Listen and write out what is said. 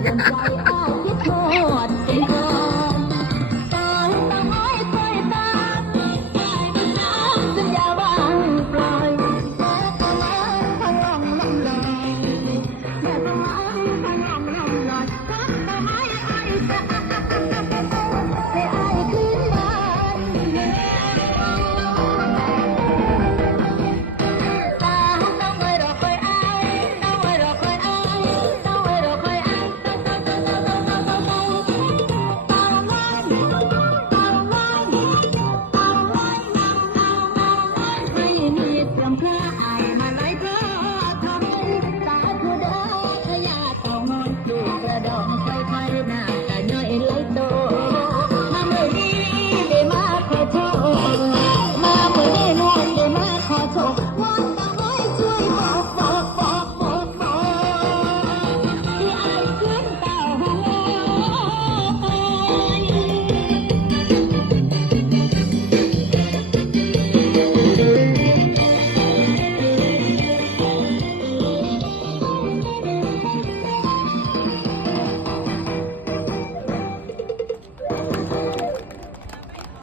Yeah. มีดรำพระอาย